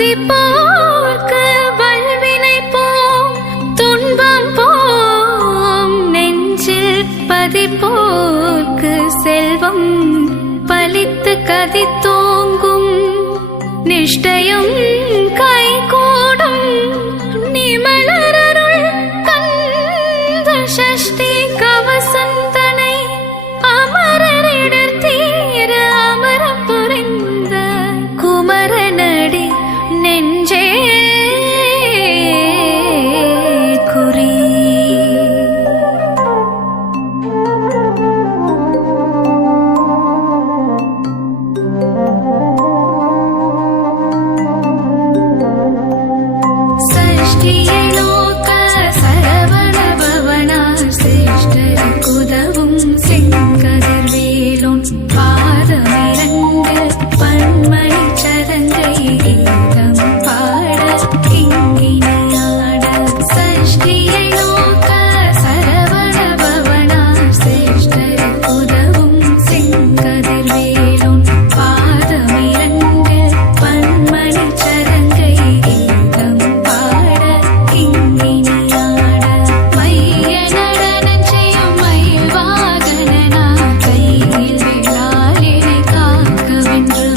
துதிப்போர்க்கு வல்வினை போம் துன்பம் போம் நெஞ்சில் பதிப்போர்க்கு செல்வம் பலித்து கதித்தோங்கும் நிஷ்டயம் கைகூடும் நிமலரருள் கந்த சஷ்டி கவசந்தனை அமரரிடர் தீர அமரம் புரிந்த குமரனடி நெஞ்சே குறி. சஷ்டியலோக சரவண பவனா சிஷ்டருக்குதவும் செங்கதிர்வேலோன் பாதமிரண்டு பன்மணி சதங்கை கீதம் பாட கிங்கினியாட. சஷ்டியலோக சரவண பவனா சிஷ்டருக்குதவும் செங்கதிர்வேலோன் பாதமிரண்டு பன்மணி சதங்கை கீதம் பாட கிங்கினியாட. மைய நடனம் செய்யும் மயில் வாகனனா கையில் வேளாளினை காக்க வென்று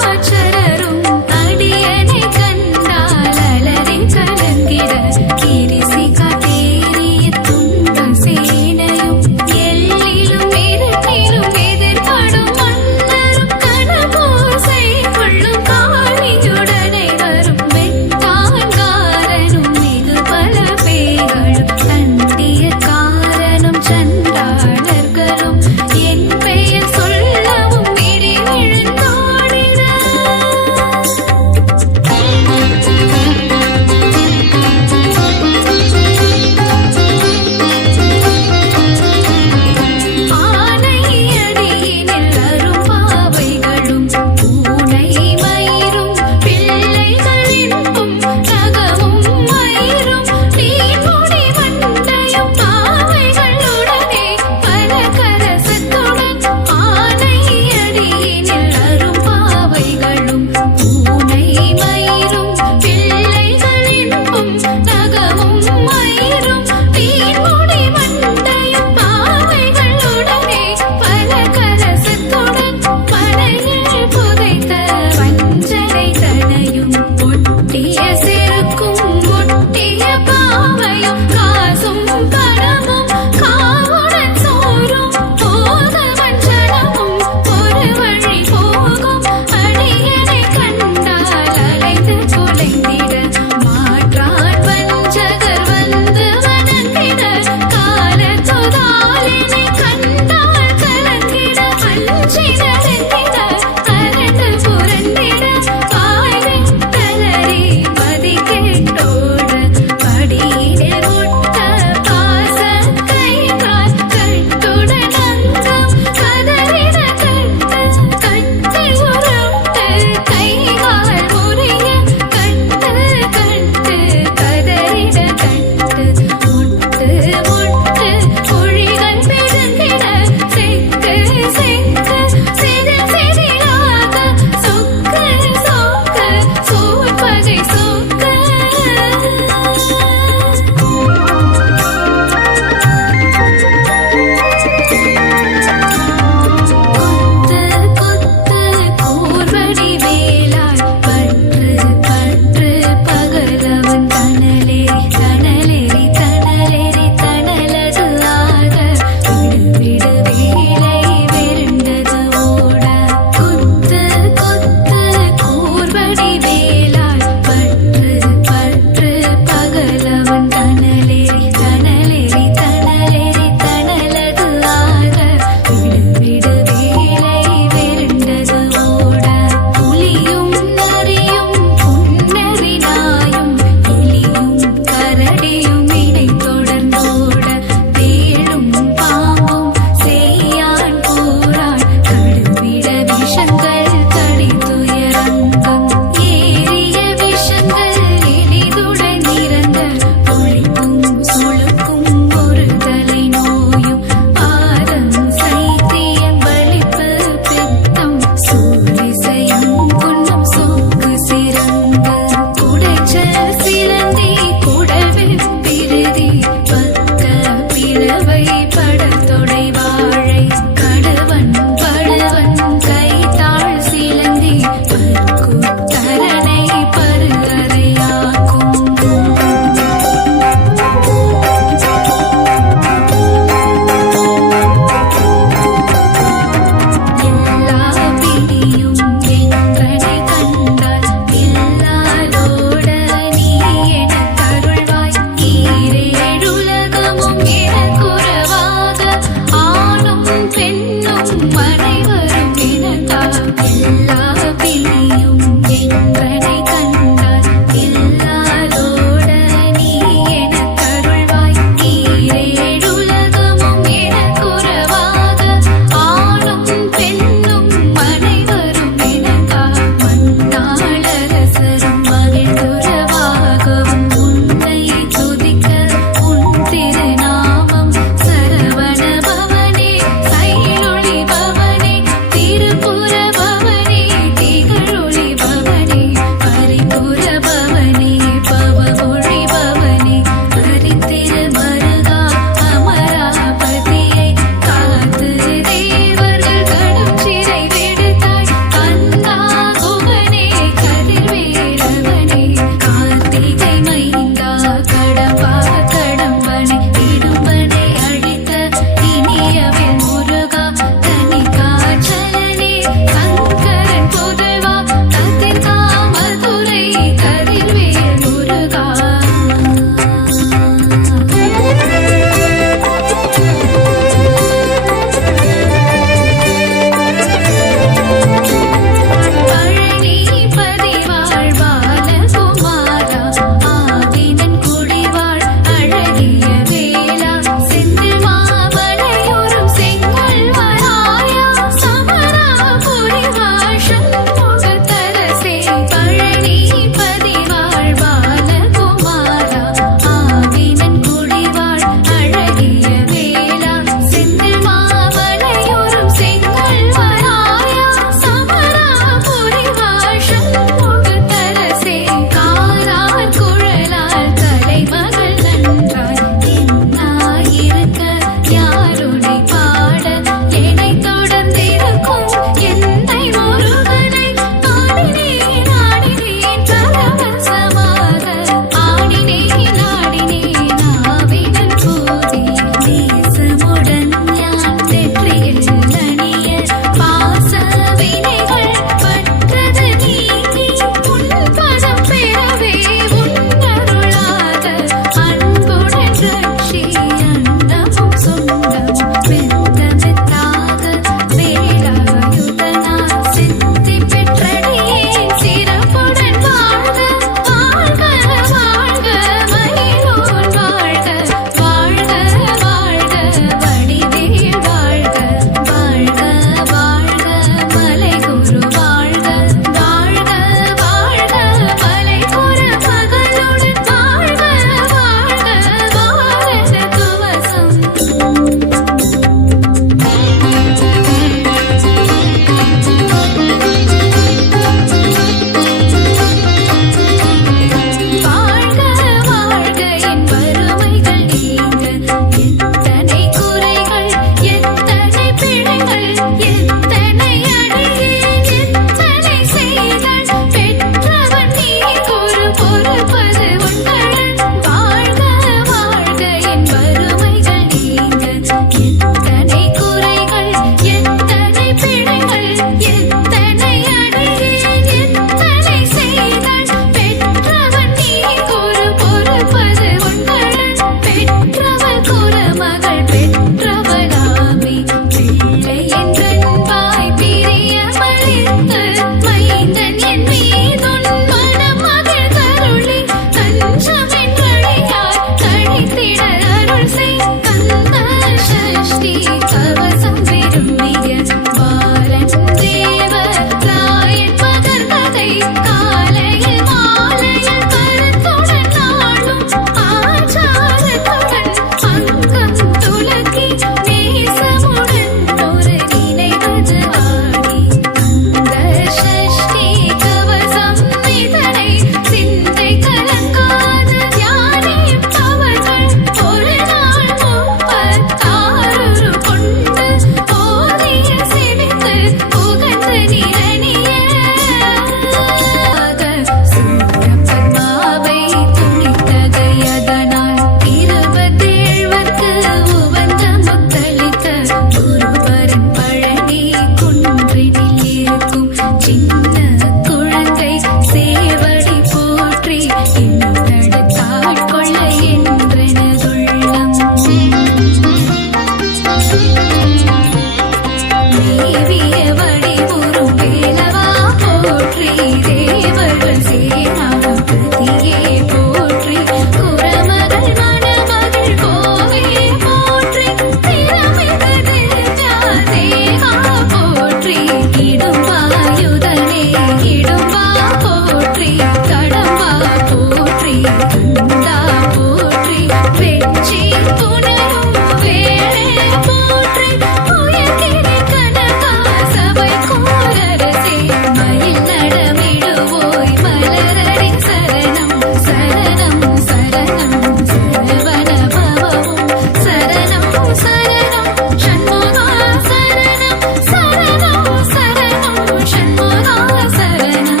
தேவிய வடிவுறும் வேலவா போற்றி தேவர்கள் சேனாகம் கிருதியே போற்றி குரமகள் மணமகள் கோவே போற்றி திறமிகு திவ்யா தேவா போற்றி இடும்பாயுதனே இடும்பா போற்றி கடம்பா போற்றி கந்தா போற்றி வெற்றி புனரும் வேளே போற்றி உயர்கிரி கனகா சபை கோரரசே மயில் நடமிடுவோய் மலரடி சரணம் சரணம் சரணம் சரவண பவவும் சரணம் சரணம் ஷண்முகா சரணம் சரணம் சரணம் ஷண்முகா சரணம்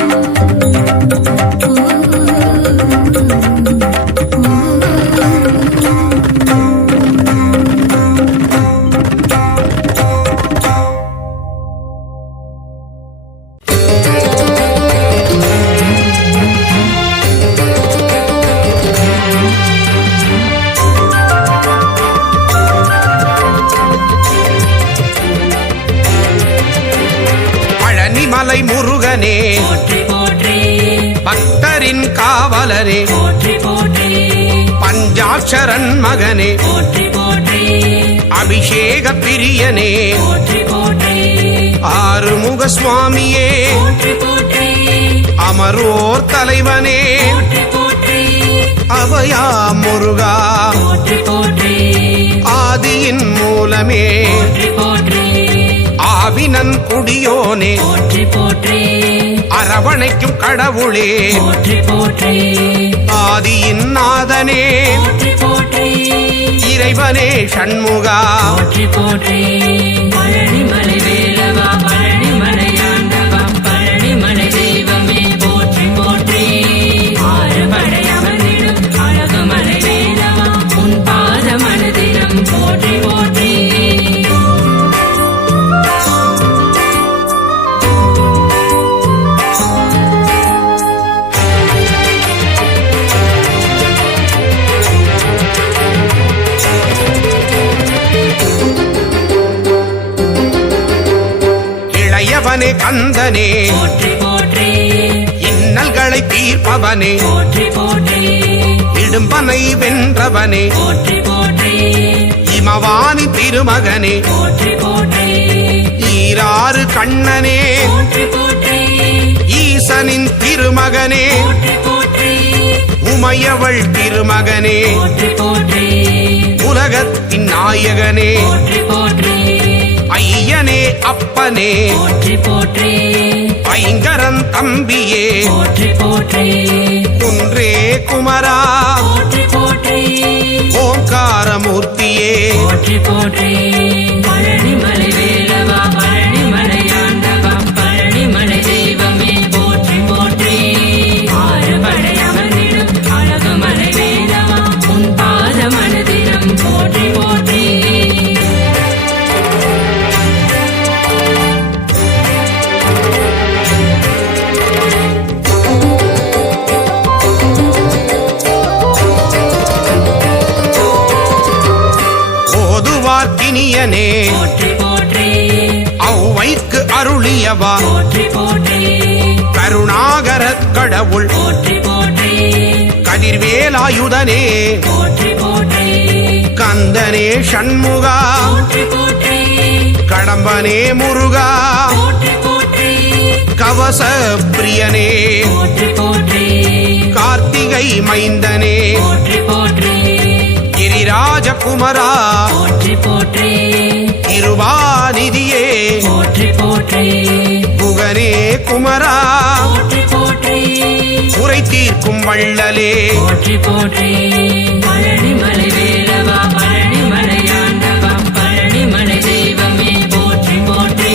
பழனிமலை முருகனே போற்றி போற்றி பக்தரின் காவலரே போற்றி போற்றி பஞ்சாட்சரன் மகனே போற்றி போற்றி அபிஷேக பிரியனே போற்றி போற்றி ஆறுமுக சுவாமியே போற்றி போற்றி அமரோர் தலைவனே போற்றி போற்றி அபயா முருகா போற்றி போற்றி ஆதியின் மூலமே போற்றி போற்றி ஆவினன் குடியோனே போற்றி போற்றி அரவணைக்கும் கடவுளே போற்றி போற்றி ஆதியின் நாதனே போற்றி போற்றி இறைவனே ஷண்முகா போற்றி போற்றி பழனிமலை வேலவா பழனிமலை ஆண்டவா பழனிமலை தெய்வமே போற்றி போற்றி ஆறுபடை அமர்ந்திடும் அழகுமலை வேலவா உன் பாத மனதிலும் போற்றி போற்றி இளையவனே கந்தனே போற்றி போற்றி இன்னல்களை தீர்ப்பவனே போற்றி போற்றி இடும்பனை வென்றவனே போற்றி போற்றி இமவானி திருமகனே போற்றி போற்றி ஈராறு கண்ணனே போற்றி போற்றி ஈசனின் திருமகனே போற்றி போற்றி உமையவள் திருமகனே போற்றி போற்றி உலகத்தின் நாயகனே போற்றி போற்றி ஐயனே அப்பனே போற்றி போற்றி ஐங்கரன் தம்பியே போற்றி போற்றி குன்றே குமரா போற்றி போற்றி ஓங்காரமூர்த்தியே போற்றி போற்றி பழனிமலை வேலவா பழனிமலை ஆண்டவா பழனிமலை தெய்வமே போற்றி போற்றி ஆறுபடை அமர்ந்திடும் அழகுமலை வேலவா உன் பாத மனதிலும் போற்றி போற்றி ஓதுவார்க்கினியனே போற்றி போற்றி ஔவைக்கு அருளியவா போற்றி போற்றி கருணாகரக் கடவுள் போற்றி போற்றி கதிர்வேலாயுதனே போற்றி போற்றி கந்தனே ஷண்முகா போற்றி போற்றி கடம்பனே முருகா போற்றி போற்றி கவச பிரியனே போற்றி போற்றி கார்த்திகை மைந்தனே போற்றி போற்றி கிரிராஜகுமரா போற்றி போற்றி திருவாநிதியே போற்றி போற்றி புகனே குமரா போற்றி போற்றி குறை தீர்க்கும் வள்ளலே போற்றி போற்றி பழனிமலை வேலவா பழனிமலை ஆண்டவா பழனிமலை தெய்வமே போற்றி போற்றி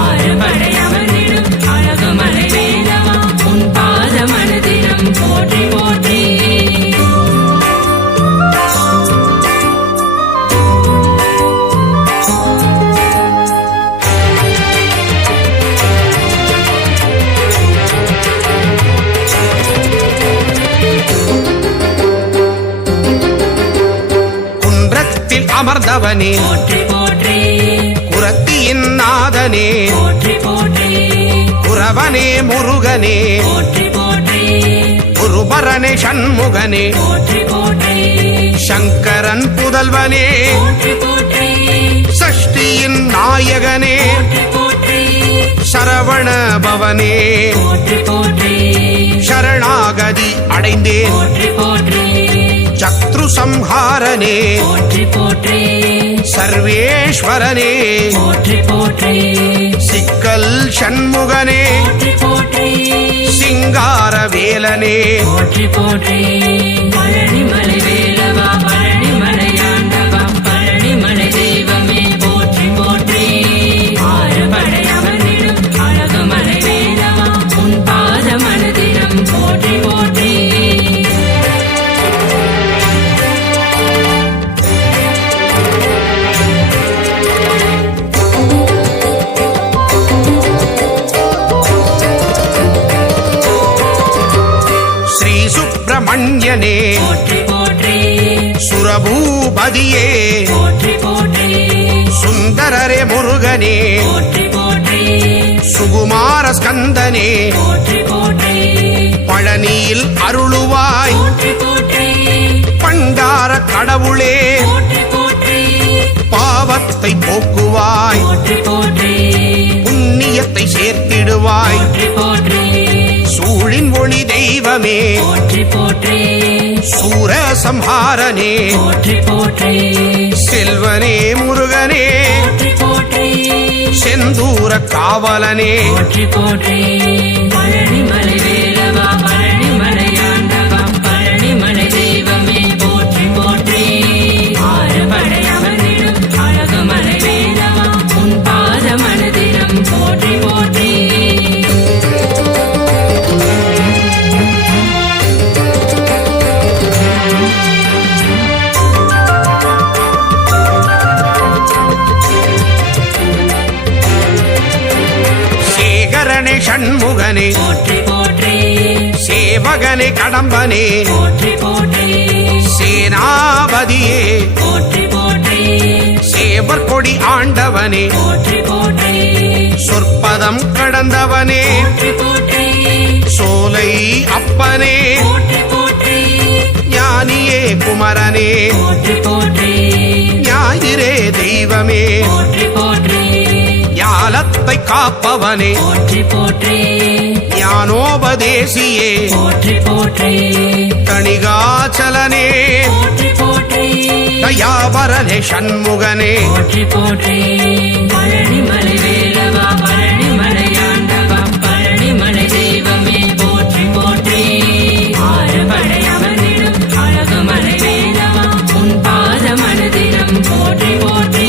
ஆறுபடை அமர்ந்திடும் அழகுமலை வேலவா உன் பாத மனதிலும் போற்றி போற்றி அமர்ந்தவனே போற்றி போற்றி நாதனே போற்றி போற்றி குரவனே முருகனே போற்றி போற்றி குருபரனே சண்முகனே போற்றி போற்றி சங்கரன் புதல்வனே போற்றி போற்றி சஷ்டியின் நாயகனே போற்றி போற்றி சரவண பவனே போற்றி போற்றி சரணாகதி அடைந்தேன் போற்றி போற்றி சத்ரு சம்ஹாரனே போற்றி போற்றி சர்வேஸ்வரனே போற்றி போற்றி சிக்கல் சண்முகனே போற்றி போற்றி சிங்கார வேலனே போற்றி போற்றி பழனிமலை வேலவா பழனிமலையாண்டவா பழனிமலை தெய்வமே போற்றி போற்றி ஆறுபடை அமர்ந்திடும் அழகுமலை வேலவா உன் பாத மனதிடம் போற்றி போற்றி ஸ்ரீ சுப்பிரமணியனே போற்றி போற்றி சுரபூபதியே போற்றி போற்றி சுந்தரரே முருகனே போற்றி போற்றி சுகுமார ஸ்கந்தனே போற்றி போற்றி பழனியில் அருளுவாய் போற்றி போற்றி பண்டார கடவுளே போற்றி போற்றி பாவத்தை போக்குவாய் போற்றி போற்றி புண்ணியத்தை சேர்த்திடுவாய் போற்றி போற்றி சூழின் ஒளி தெய்வமே போற்றி போற்றி சூர சம்ஹாரனே போற்றி போற்றி செல்வனே முருகனே போற்றி போற்றி செந்தூர காவலனே போற்றி போற்றி பழனிமலை வேலவா பழனிமலையாண்டவா பழனிமலை தெய்வமே போற்றி போற்றி ஆறுபடை அமர்ந்திடும் அழகுமலை வேலவா உன் பாத மனதிடம் போற்றி போற்றி சேகரனே சண்முகனே போற்றி போற்றி சேவகனே கடம்பனே போற்றி போற்றி சேனாபதியே போற்றி போற்றி சேவர் கொடி ஆண்டவனே போற்றி போற்றி சொற்பதம் கடந்தவனே போற்றி போற்றி சோலை அப்பனே போற்றி போற்றி ஞானியே குமரனே போற்றி போற்றி ஞாயிறே தெய்வமே போற்றி போற்றி ஞாலத்தை காப்பவனே போற்றி போற்றி ஞானோபதேசியே போற்றி போற்றி தணிகாச்சலனே போற்றி போற்றி தயாபரனே சண்முகனே போற்றி போற்றி பழனிமலை வேலவா பழனிமலையாண்டவா பழனிமலை தெய்வமே போற்றி போற்றி ஆறுபடை அமர்ந்திடும் அழகுமலை வேலவா உன் பாத மனதிடம் போற்றி போற்றி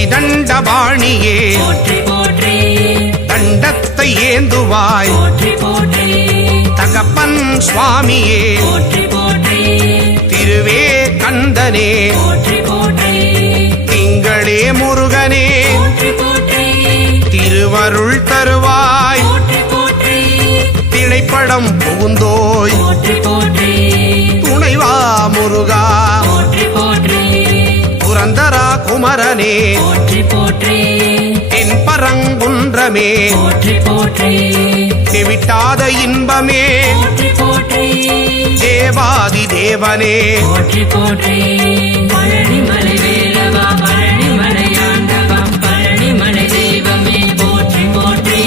ஸ்ரீதண்டபாணியே போற்றி போற்றி தண்டத்தை ஏந்துவாய் போற்றி போற்றி தகப்பன் சுவாமியே போற்றி போற்றி திருவே கந்தனே போற்றி போற்றி திங்களே முருகனே போற்றி போற்றி திருவருள் தருவாய் போற்றி போற்றி திணைப்படம் புகுந்தோய் போற்றி போற்றி துணைவா முருகா போற்றி போற்றி புரந்தரா குமரனே போற்றி போற்றி தென் பரங்குன்றமே போற்றி போற்றி தெவிட்டாத இன்பமே போற்றி போற்றி தேவாதி தேவனே போற்றி போற்றி பழனிமலை வேலவா பழனிமலையாண்டவா பழனிமலை தெய்வமே போற்றி போற்றி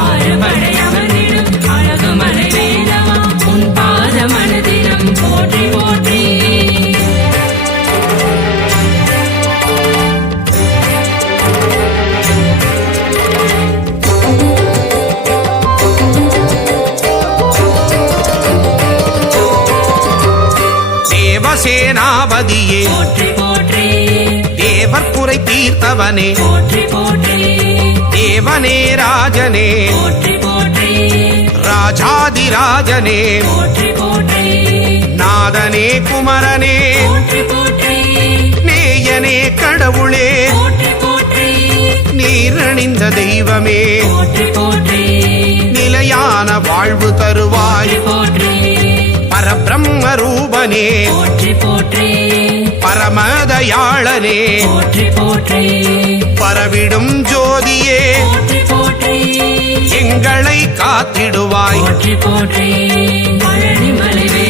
ஆறுபடை அமர்ந்திடும் அழகுமலை வேலவா உன் பாத மனதிடம் போற்றி போற்றி தேவசேனாபதியே போற்றி போற்றி தேவர் குறை தீர்த்தவனே போற்றி போற்றி தேவனே ராஜனே போற்றி போற்றி ராஜாதிராஜனே போற்றி போற்றி நாதனே குமரனே போற்றி போற்றி நேயனே கடவுளே கனிந்த தெய்வமே போற்றி போற்றி நிலையான வாழ்வு தருவாய் போற்றி பரபிரம்ம ரூபனே போற்றி போற்றி பரமதயாளனே போற்றி போற்றி பரவிடும் ஜோதியே போற்றி போற்றி எங்களை காத்திடுவாய் போற்றி போற்றி பழனி மலைவே